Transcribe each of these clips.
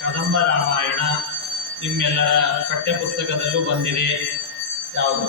ಕದಂಬ ರಾಮಾಯಣ ನಿಮ್ಮೆಲ್ಲರ ಪಠ್ಯಪುಸ್ತಕದಲ್ಲೂ ಬಂದಿದೆ ಯಾವುದು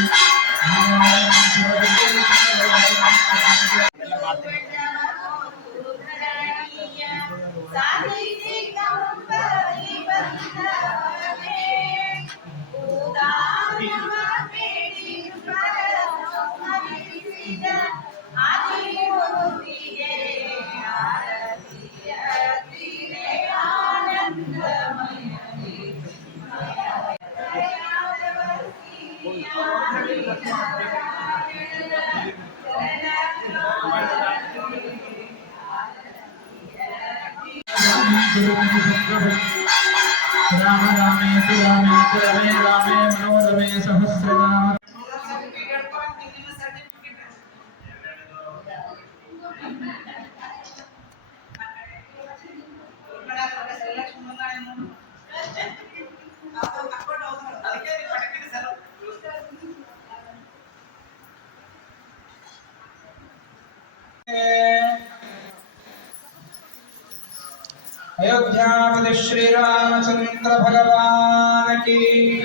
राम रामेश रामेश रमे रामे मनोरमे सहस्रनाम अयोध्यापति श्री रामचंद्र भगवान की।